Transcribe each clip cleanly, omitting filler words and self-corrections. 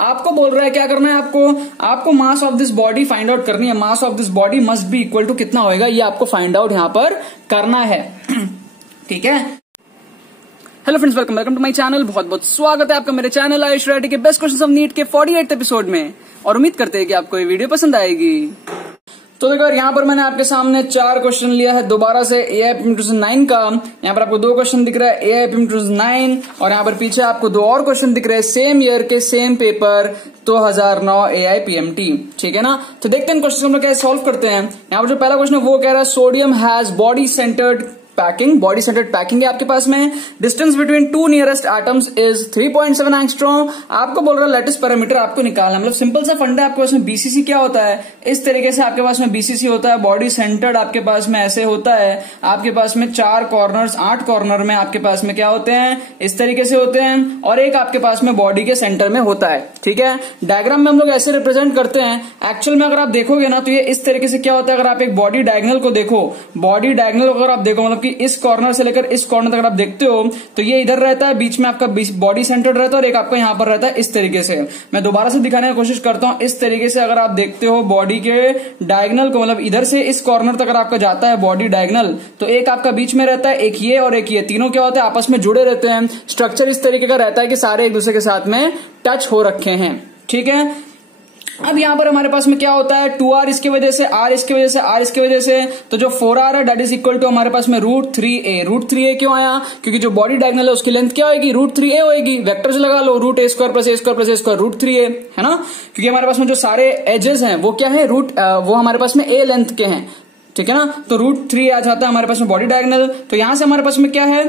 आपको बोल रहा है क्या करना है, आपको mass of this body find out करनी है। Mass of this body must be equal to कितना होएगा, ये आपको फाइंड आउट यहां पर करना है। ठीक है, hello friends, welcome to my channel. बहुत बहुत स्वागत है आपका मेरे चैनल आयुष रेड्डी के बेस्ट क्वेश्चंस ऑफ नीट के 48th एपिसोड में, और उम्मीद करते हैं कि आपको ये वीडियो पसंद आएगी। तो देखो यहाँ पर मैंने आपके सामने 4 क्वेश्चन लिया है दोबारा से AIPM 2009 का। यहाँ पर आपको 2 क्वेश्चन दिख रहा है AIPM 2009, और यहाँ पर पीछे आपको 2 और क्वेश्चन दिख रहे हैं सेम ईयर के सेम पेपर 2009 AIPMT। ठीक है ना, तो देखते हैं क्वेश्चन हम लोग कैसे सॉल्व करते हैं। यहाँ पर जो पहला क्वेश्चन है वो कह रहा है sodium has body centred packing है आपके पास में। Distance between 2 nearest atoms is 3.7 angstrom. आपको बोल रहा है लेटिस पैरामीटर आपको निकालना, मतलब सिंपल सा फंडा है आपके पास में। BCC क्या होता है, इस तरीके से आपके पास में BCC होता है, बॉडी सेंटर्ड आपके पास में ऐसे होता है। आपके पास में 4 कॉर्नर्स, 8 कॉर्नर में आपके पास में क्या होते हैं, इस तरीके से होते हैं, और एक आपके पास में बॉडी के सेंटर में होता है। ठीक है, डायग्राम में हम लोग ऐसे रिप्रेजेंट करते हैं। एक्चुअल में अगर आप देखोगे ना तो ये इस तरीके से क्या होता है, अगर आप एक बॉडी डायगोनल को देखो, बॉडी डायगोनल अगर आप देखो मतलब कि इस कॉर्नर से लेकर इस कॉर्नर तक अगर आप देखते हो तो ये इधर रहता है, बीच में आपका बॉडी सेंटर्ड रहता है, और एक आपका यहां पर रहता है इस तरीके से। मैं दोबारा से दिखाने की कोशिश करता हूं। इस तरीके से अगर आप देखते हो बॉडी के डायगोनल को, मतलब इधर से इस कॉर्नर तक अगर आपका जाता है बॉडी डायगोनल, तो एक आपका बीच में रहता है, एक ये और एक ये, तीनों क्या होते हैं आपस में जुड़े रहते हैं। स्ट्रक्चर इस तरीके का रहता है कि सारे एक दूसरे के साथ में टच हो रखे हैं। ठीक है, अब यहां पर हमारे पास में क्या होता है, 2r इसकी वजह से, r इसकी वजह से, r इसकी वजह से, तो जो 4r है दैट इज इक्वल टू हमारे पास में √3a। √3a क्यों आया, क्योंकि जो बॉडी डायगोनल है उसकी लेंथ क्या होगी, √3a होगी। वेक्टर से लगा लो, √a² + a² + a², √3a है ना, क्योंकि हमारे पास में जो सारे एजेस हैं वो क्या है, वो हमारे पास में a लेंथ के हैं। ठीक है ना, तो √3 आ जाता है हमारे पास में बॉडी डायगोनल। तो यहां से हमारे पास में क्या है,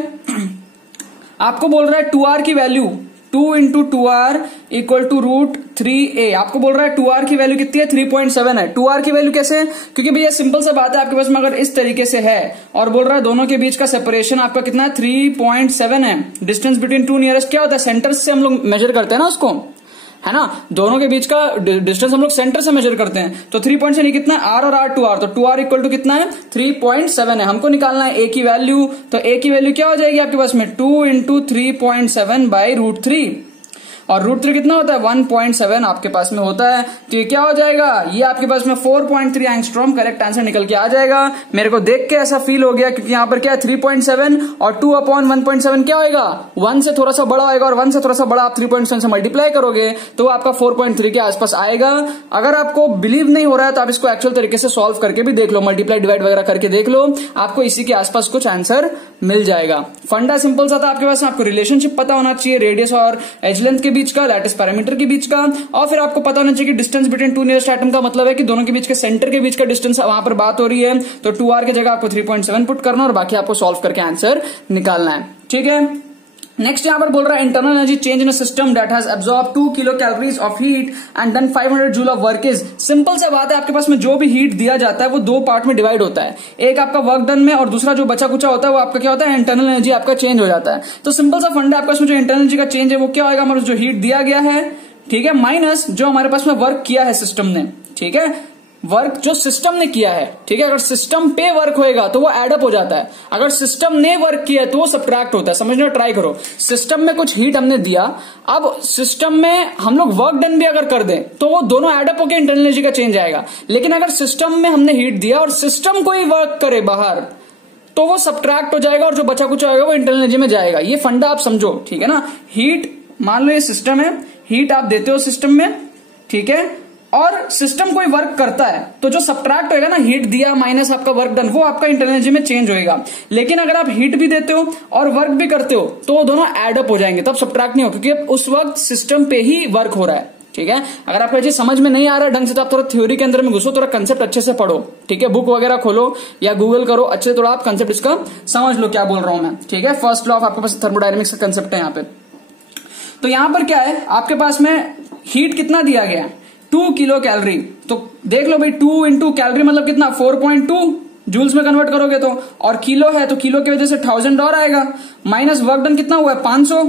आपको बोल रहा है 2r की value 2 × 2r equal to √3a। आपको बोल रहा है 2r की वैल्यू कितनी है, 3.7 है। 2r की वैल्यू कैसे है, क्योंकि भैया सिंपल सा बात है, आपके पास में अगर इस तरीके से है और बोल रहा है दोनों के बीच का सेपरेशन आपका कितना है, 3.7 है। डिस्टेंस बिटवीन 2 नियरेस्ट क्या होता है, सेंटर से हम लोग मेजर करते हैं ना उसको, है ना, दोनों के बीच का डिस्टेंस हम लोग सेंटर से मेजर करते हैं। तो 3.7 कितना है, r और r 2r, तो 2r इक्वल टू कितना है, 3.7 है। हमको निकालना है a की वैल्यू, तो a की वैल्यू क्या हो जाएगी आपके पास में 2 × 3.7/√3, और √3 कितना होता है, 1.7 आपके पास में होता है। तो ये क्या हो जाएगा, ये आपके पास में 4.3 एंगस्ट्रॉम करेक्ट आंसर निकल के आ जाएगा। मेरे को देख के ऐसा फील हो गया, क्योंकि यहाँ पर क्या है 3.7 और 2/1.7 क्या होगा, 1 से थोड़ा सा बड़ा होगा, और 1 से थोड़ा सा बड़ा आप 3.7 से मल्टीप्लाई करोगे तो आपका 4.3 के आसपास आएगा। अगर आपको बिलीव नहीं हो रहा है तो आप इसको एक्चुअल तरीके से सॉल्व करके भी देख लो, मल्टीप्लाई डिवाइड वगैरह करके देख लो, आपको इसी के आसपास कुछ आंसर मिल जाएगा। फंडा सिंपल सा था आपके पास, आपको रिलेशनशिप पता होना चाहिए रेडियस और एज लेंथ के बीच का, लैटिस पैरामीटर के बीच का, और फिर आपको पता होना चाहिए कि डिस्टेंस बिटवीन 2 नियरेस्ट एटम का मतलब है कि दोनों के बीच के सेंटर के बीच का डिस्टेंस वहां पर बात हो रही है। तो 2r की जगह आपको 3.7 पुट करना और बाकी आपको सॉल्व करके आंसर निकालना है। ठीक है, नेक्स्ट यहां पर बोल रहा है internal energy change in a system that has absorb 2 kcal of heat and done 500 joule of work is. Simple सा बात है, आपके पास में जो भी हीट दिया जाता है वो 2 पार्ट में डिवाइड होता है, एक आपका वर्क डन में, और दूसरा जो बचा कुचा होता है वो आपका क्या होता है, इंटरनल एनर्जी आपका चेंज हो जाता है। तो सिंपल सा फंडा आपके पास में जो इंटरनल एनर्जी का चेंज है वो क्या होगा, हमारा जो हीट दिया गया है, ठीक है, माइनस जो हमारे पास में वर्क किया है सिस्टम ने। ठीक है, वर्क जो सिस्टम ने किया है, ठीक है, अगर सिस्टम पे वर्क होएगा तो वो एडअप हो जाता है, अगर सिस्टम ने वर्क किया तो वो सब्ट्रैक्ट होता है। समझने का ट्राई करो, सिस्टम में कुछ हीट हमने दिया, अब सिस्टम में हम लोग वर्क डन भी अगर कर दें तो वो दोनों एडअप होकर इंटरनल एनर्जी का चेंज आएगा। लेकिन अगर सिस्टम में हमने हीट दिया और सिस्टम कोई वर्क करे बाहर तो वो सब्ट्रैक्ट हो जाएगा, और जो बचा कुछ होगा वो इंटरनल एनर्जी में जाएगा। ये फंडा आप समझो। ठीक है ना, हीट मान लो ये सिस्टम है, हीट आप देते हो सिस्टम में, ठीक है, और सिस्टम कोई वर्क करता है तो जो सब्ट्रैक्ट होएगा ना, हीट दिया माइनस आपका वर्क डन, वो आपका इंटरनल एनर्जी में चेंज होएगा। लेकिन अगर आप हीट भी देते हो और वर्क भी करते हो तो वो दोनों एडअप हो जाएंगे, तब सब्ट्रैक्ट नहीं हो, क्योंकि उस वक्त सिस्टम पे ही वर्क हो रहा है। ठीक है, अगर आपको ये समझ में नहीं आ रहा है ढंग से तो आप थोड़ा थ्योरी के अंदर में घुसो, थोड़ा कंसेप्ट अच्छे से पढ़ो। ठीक है, बुक वगैरह खोलो या गूगल करो, अच्छे से थोड़ा आप कंसेप्ट इसका समझ लो क्या बोल रहा हूं मैं। ठीक है, फर्स्ट लॉ ऑफ आपके पास थर्मोडायनेमिक्स का कंसेप्ट है यहाँ पे। तो यहां पर क्या है, आपके पास में हीट कितना दिया गया है, 2 kcal। तो देख लो भाई, 2 × कैलोरी मतलब कितना, 4.2 जूल्स में कन्वर्ट करोगे तो, और किलो है तो किलो की वजह से 1000 और आएगा, माइनस वर्क डन कितना हुआ है, 500,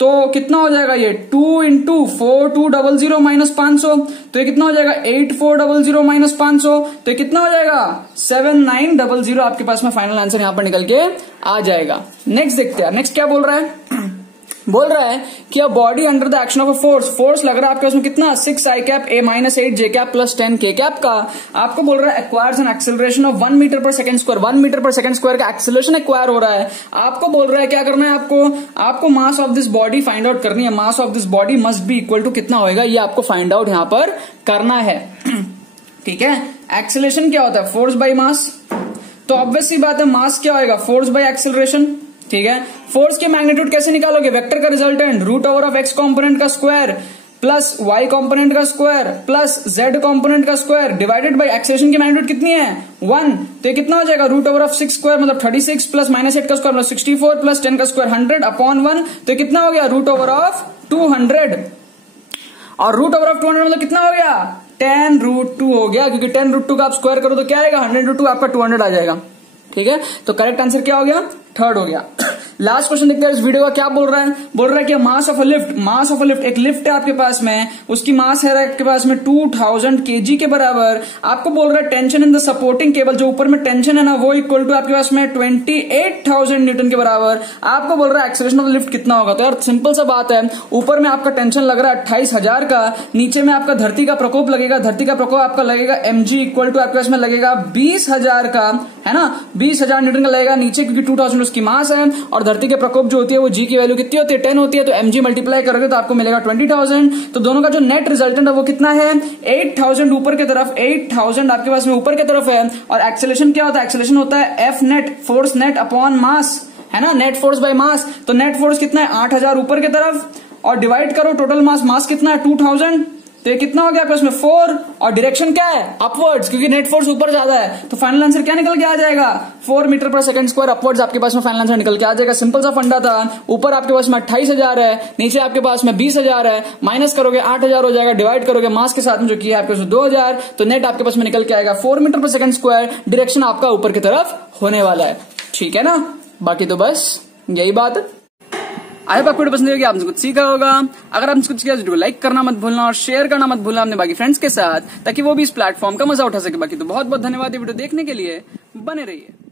तो कितना हो जाएगा ये 2 × 4200 - 500, तो ये कितना हो जाएगा 8400 - 500, तो ये कितना हो जाएगा 7900। आपके पास में फाइनल आंसर यहां पर निकल के आ जाएगा। नेक्स्ट देखते हैं, नेक्स्ट क्या बोल रहा है। बोल रहा है कि a body under the action of a force लग रहा है आपके उसमें कितना 6 i cap a minus 8 j cap plus 10 k cap का। आपको बोल रहा है acquires an acceleration of 1 metre per second square, 1 metre per second square का एक्सेलरेशन एक्वायर हो रहा है। आपको बोल रहा है क्या करना है, आपको mass of this body find out करनी है। Mass of this body must be equal to कितना होएगा, ये आपको फाइंड आउट यहां पर करना है। ठीक है, एक्सेलरेशन क्या होता है, फोर्स बाय मास, तो ऑब्वियस सी बात है मास क्या होएगा, फोर्स बाय एक्सेलरेशन। ठीक है, फोर्स के मैग्नीट्यूड कैसे निकालोगे, वेक्टर का resultant root over of x component का स्क्वायर प्लस वाई कॉम्पोनेंट का स्क्वायर प्लस जेड कॉम्पोनेंट का स्क्वायर डिवाइडेड बाय एक्सेलरेशन की मैग्नीट्यूड कितनी है 1, तो ये कितना हो जाएगा रूट ओवर ऑफ 6 स्क्वायर मतलब 36 प्लस माइनस 8 का स्क्वायर मतलब 64 प्लस 10 का स्क्वायर 100 अपॉन 1, तो ये कितना हो गया रूट ओवर ऑफ 200, और रूट ओवर ऑफ 200 मतलब कितना हो गया 10 रूट 2 हो गया, क्योंकि 10 रूट 2 का आप स्क्वायर करो तो क्या आएगा 100 रूट 2 आपका 200 आ जाएगा। ठीक है, तो करेक्ट आंसर क्या हो गया, थर्ड हो गया। लास्ट क्वेश्चन देखते हैं इस वीडियो का, क्या बोल रहा है कि मास ऑफ अ लिफ्ट, एक लिफ्ट है आपके पास में, उसकी मास है आपके पास में 2000 kg के बराबर। आपको बोल रहा है tension in the supporting cable, जो ऊपर में टेंशन है ना वो इक्वल टू आपके पास में 28,000 न्यूटन के बराबर। आपको बोल रहा है एक्सेलरेशन ऑफ द लिफ्ट कितना होगा, तो यार सिंपल सा बात है, ऊपर में आपका टेंशन लग रहा है 28,000 का, नीचे में आपका धरती का प्रकोप लगेगा, धरती का प्रकोप आपका लगेगा mg इक्वल टू आपके पास में लगेगा 20,000 का, है ना 20,000 न्यूटन का लगेगा नीचे, क्योंकि 2000 उसकी मास है, और धरती के प्रकोप जो होती है वो जी की वैल्यू कितनी होती है 10 होती है, तो mg मल्टीप्लाई करोगे तो आपको मिलेगा 20,000। तो दोनों का जो नेट रिजल्टेंट है वो कितना है 8,000 ऊपर की तरफ, 8,000 आपके पास में ऊपर की तरफ है। और एक्सेलरेशन क्या होता है, एक्सेलरेशन होता है F net, force net upon mass, है ना नेट फोर्स बाय मास। तो नेट फोर्स कितना है 8,000 ऊपर की तरफ, और डिवाइड करो टोटल मास कितना है 2,000, तो ये कितना हो गया आपके उसमें 4, और डायरेक्शन क्या है अपवर्ड्स, क्योंकि नेट फोर्स ऊपर ज्यादा है, तो फाइनल आंसर क्या निकल के आ जाएगा 4 metre per second square upwards आपके पास में फाइनल आंसर निकल के आ जाएगा। सिंपल सा फंडा था, ऊपर आपके पास में 28,000 है, नीचे आपके पास में 20,000 है, माइनस करोगे 8,000 हो जाएगा, डिवाइड करोगे मास के साथ में जो किया आपके पास 2,000, तो नेट आपके पास में निकल के आएगा 4 metre per second square, direction आपका ऊपर की तरफ होने वाला है। ठीक है ना, बाकी तो बस यही बात है। आई होप आपको वीडियो पसंद होगी, आपने कुछ सीखा होगा। अगर आपने कुछ किया तो लाइक करना मत भूलना और शेयर करना मत भूलना अपने बाकी फ्रेंड्स के साथ, ताकि वो भी इस प्लेटफॉर्म का मजा उठा सके। बाकी तो बहुत बहुत धन्यवाद ये वीडियो देखने के लिए, बने रहिए।